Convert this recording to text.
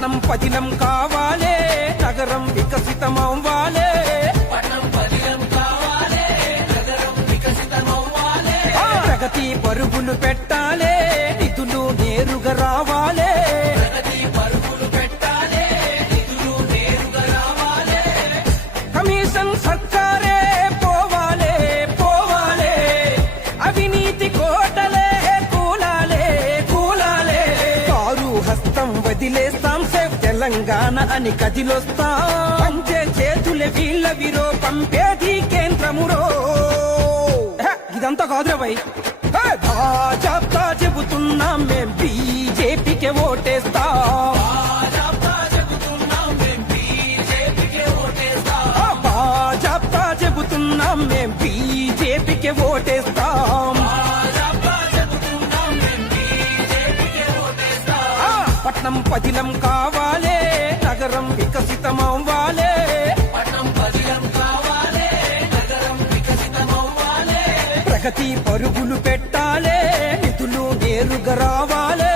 పట్నం పదిలం కావాలే, నగరం వికసితమవ్వాలే. ప్రగతి పరుగులు పెట్టాలే, నిధులు నేరుగా రావాలే. కమిషన్ సర్కారే పోవాలే పోవాలే, అవినీతి కోటలే కూలాలే కూలాలే. కారు హస్తం వదిలేస్తాం, సేఫ్ తెలంగాణ అని కదిలొస్తాం. పంచే చేతులే వీళ్ళ విరో, పంపేది కేంద్రమురో. ఇదంతా కాదురా భయ్, భాజపా చెబుతున్నాం మేం బీజేపీకే ఓటేస్తాం. భాజపా చెబుతున్నాం మేం బీజేపీకే ఓటేస్తాం. పట్నం పదిలం కావాలే, నగరం వికసితమవ్వాలే. ప్రగతి పరుగులు పెట్టాలే, నిధులు నేరుగా రావాలే.